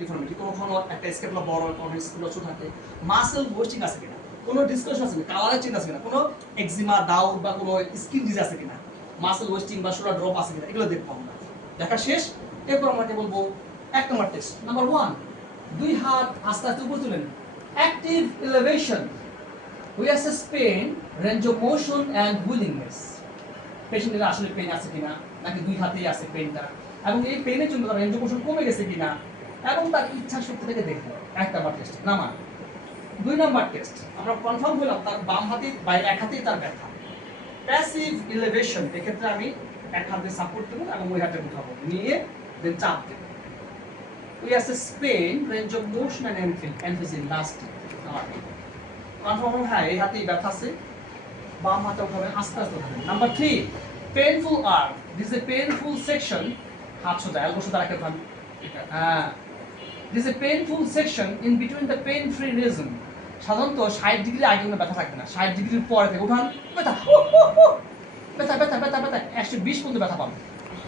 Deformity কখনো একটা স্কেপলা বড় কোনো স্কেপলা ছোট থাকে মাসেল ওয়েস্টিং আছে কিনা কোনো ডিসকাশন আছে কিনা কালারের চেঞ্জ আছে কিনা কোনো এক্সিমা দাউট বা কোনো স্কিন ডিজিজ আছে কিনা মাসেল ওয়েস্টিং বা শোল্ডার ড্রপ আছে কিনা এগুলো দেখবো আমরা দেখা শেষ এরপর আমরা বলবো এক নম্বর টেস্ট নাম্বার 1 দুই হাত আস্তে আস্তে উপরে তুলেন active elevation we assess pain range of motion and willingness পেশেন্টের আসলে পেইন আছে কিনা নাকি দুই হাতেই আছে পেইনটা এবং এই পেইনের জন্য তার রেঞ্জ অফ মোশন কমে গেছে কিনা এবং তার ইচ্ছা শক্তি থেকে দেখবো এক নাম্বার টেস্ট নামা দুই নাম্বার টেস্ট আমরা কনফার্ম হলাম তার বাম হাতে বা এক হাতেই তার ব্যথা প্যাসিভ এলিভেশন এক্ষেত্রে আমি এক হাতে সাপোর্ট দেবো এবং ওই হাতে উঠাবো নিয়ে দেন চাপ দেবো we assess pain range of motion and emphasis last confirm হ্যাঁ এই হাতেই ব্যথা আছে বাম হাতে উঠাবেন আস্তে আস্তে উঠাবেন number 3 painful arm this is a painful section হাত সোজা এলবো সোজা রাখতে পারেন This is a painful section in between the pain-free region. সাধারণত 60 ডিগ্রি আগে কোনো ব্যথা থাকবে না 60 ডিগ্রির পরে থেকে উঠান ব্যথা ব্যথা ব্যথা ব্যথা ব্যথা 120 পর্যন্ত ব্যথা পাবেন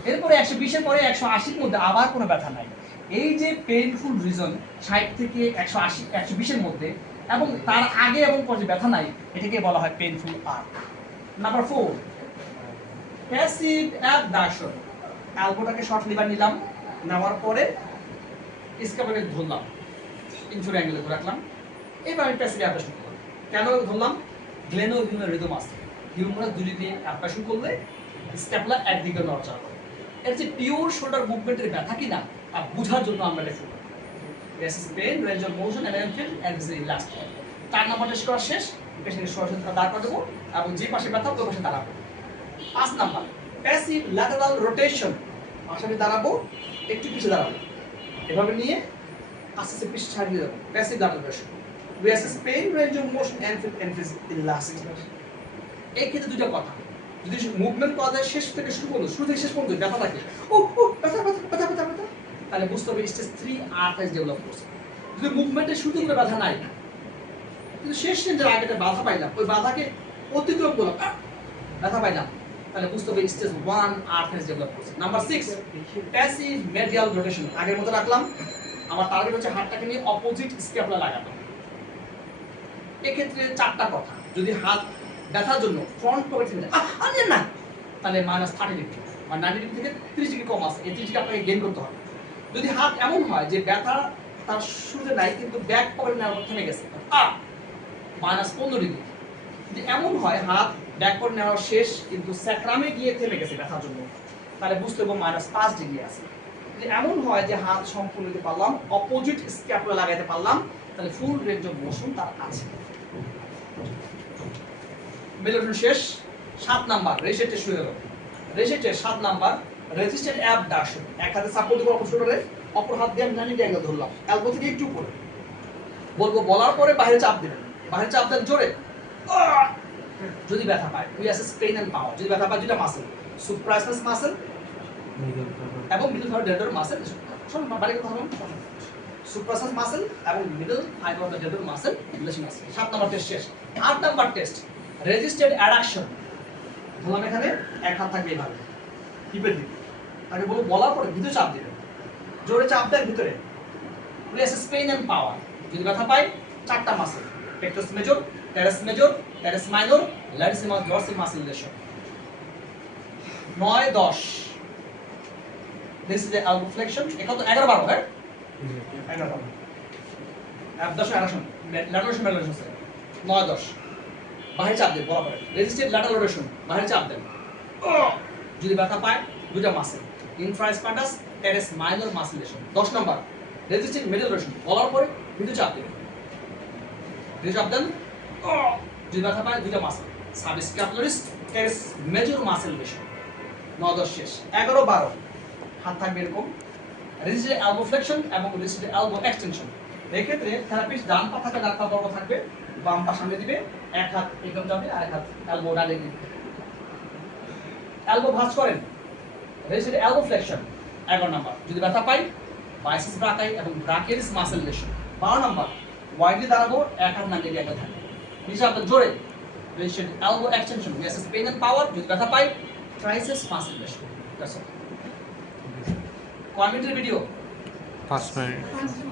এরপরে 120 এর পরে 180 এর মধ্যে আবার কোনো ব্যথা নাই এই যে পেইনফুল রিজন 60 থেকে 180 120 এর মধ্যে এবং তার আগে এবং পরে যে ব্যথা নাই এটাকে বলা হয় painful arm number 4 passive abduction এলবোটাকে শর্ট লিভার নিলাম নেওয়ার পরে স্ক্যাপুলাকে ধরলাম ইনফিরিয়র অ্যাঙ্গেলে ধরে রাখলাম এবার আমি প্যাসিভ অ্যাবডাকশন করলাম কেন ধরলাম গ্লেনোহিউমেরাল রিদম আছে হিউমেরাস দুই দিকে অ্যাবডাকশন করলে স্ক্যাপুলা একদিকে নড়াচড়া করে এর যে পিওর শোল্ডার মুভমেন্টের ব্যথা কিনা তা বোঝার জন্য আমরা এটা করব resist pain range of motion and end feel and this is last 4 number test করা শেষ পেশেন্টের সরাসরি দাঁড় করে দেবো এবং যে পাশে ব্যথা ওই পাশে দাঁড়াবো 5 নাম্বার প্যাসিভ ল্যাটারাল রোটেশন পাশে দাঁড়াবো একটু পিছে দাঁড়াবো এভাবে নিয়ে আস্তে আস্তে পিছনে ছাড়িয়ে দেবো passive lateral rotation we assess pain range of motion and end feel is last এই ক্ষেত্রে দুটো কথা যদি মুভমেন্ট করা যায় শেষ থেকে শুরু করলো শুরু থেকে শেষ পর্যন্ত ব্যথা থাকে ও ও ব্যথা ব্যথা ব্যথা ব্যথা ব্যথা তাহলে বুঝতে হবে স্টেজ 3 আর ফেজ ডেভেলপ করছে যদি মুভমেন্টের শুরু করে ব্যথা নাই কিন্তু শেষ স্টেজের আগে একটা বাধা পাইলাম ওই বাধাকে অতিক্রম করলাম ব্যথা পাইলাম তাহলে বুঝতে হবে স্টেজ 1 আর ফেজ ডেভেলপ করছে নাম্বার 6 প্যাসিভ মেডিয়াল রোটেশন আগের মতো রাখলাম আমার টার্গেট হচ্ছে হাতটাকে নিয়ে অপোজিট স্ক্যাপুলা লাগানো এক্ষেত্রে 4টা কথা যদি হাত ব্যথার জন্য ফ্রন্ট পকেট থেকে আরে না তাহলে -30 ডিগ্রি বা 90 ডিগ্রি থেকে 30 ডিগ্রি কম আছে এই 30 ডিগ্রি আপনাকে গেইন করতে হবে যদি হাত এমন হয় যে ব্যথা তার শুরুতে নাই কিন্তু ব্যাক পকেট নেওয়ার থেমে গেছে -15 ডিগ্রি যদি এমন হয় হাত ব্যাক পকেট নেওয়ার শেষ কিন্তু স্যাক্রামে গিয়ে থেমে গেছে ব্যথার জন্য তাহলে বুঝতে হবে -5 ডিগ্রি আছে যদি এমন হয় যে হাত সম্পূর্ণ নিতে পারলাম অপোজিট স্ক্যাপুলা লাগাইতে পারলাম তাহলে ফুল রেঞ্জ অফ মোশন তার আছে মেলোটন শেষ 7 নাম্বার রেসেটে শুরু হলো রেসেটে 7 নাম্বার রেজিস্ট্যান্ট অ্যাবডাকশন এক হাতে সাপোর্ট দেব অপর শোল্ডারে অপর হাত দিয়ে আমি 90 অ্যাঙ্গেল ধরলাম এলবো থেকে একটু উপরে বলবো বলার পরে বাইরে চাপ দিবেন বাইরে চাপ দেন জোরে যদি ব্যথা পায় we assess pain and power যদি ব্যথা পায় দুটো মাসল সুপ্রাসনাস মাসল এবং মিডল ফাইবার ডেল্টর মাসল শুনুন বাইরে কথা বলুন সুপ্রাসনাস মাসল এবং middle fiber of the deltoid muscle relation আছে 7 নাম্বার টেস্ট শেষ 8 নাম্বার টেস্ট রেজিস্ট্যান্ট অ্যাডাকশন ধরলাম এখানে এক হাত থাকবে এইভাবে টিপের দিকে তাকে বলবো বলার পরে ভিতরে চাপ দিবেন জোরে চাপ দেন ভিতরে we assess pain and power যদি ব্যথা পাই 4টা muscle pectoralis major teres minor latissimus dorsal muscle relation 9 10 this is the elbow flexion কত 11 12 হ্যাঁ 11 12 অ্যাবডাকশন অ্যাডাকশন ল্যাটারাল রিলেশন 9 10 বাইরে চাপ দেন বরাবর রেজিস্ট্যান্ট ল্যাটারাল রোটেশন বাইরে চাপ দেন যদি ব্যথা পায় দুটো muscle infraspinatus teres minor muscle relation 10 number resistant middle rotation বলার পরে ভিতরে চাপ দেন ভিতরে চাপ দেন যদি ব্যথা পায় দুটো muscle subscapularis terrace major muscle relation 9 10 শেষ 11 12 হাত থাকবে এরকম রেজিস্ট্যান্ট এলবো ফ্লেকশন এবং রেজিস্ট্যান্ট এলবো এক্সটেনশন এই ক্ষেত্রে থেরাপিস্ট ডান পা থাকে ডান পা বড় থাকবে বাম পা সামনে দিবে এক হাত এরকম যাবে আর এক হাত এলবো ডানে দিবে এলবো ভাঁজ করেন রেজিস্ট্যান্ট এলবো ফ্লেকশন 11 নাম্বার যদি ব্যথা পাই বাইসেপস ব্রাকাই এবং brachialis muscle relation 12 number widely দাঁড়াবো এক হাত নাকে দিয়ে একটা থাকে নিচে আপনার জোরে resistant elbow extension we assess pain and power যদি ব্যথা পাই triceps muscle relation that's all quantity video 5 minute.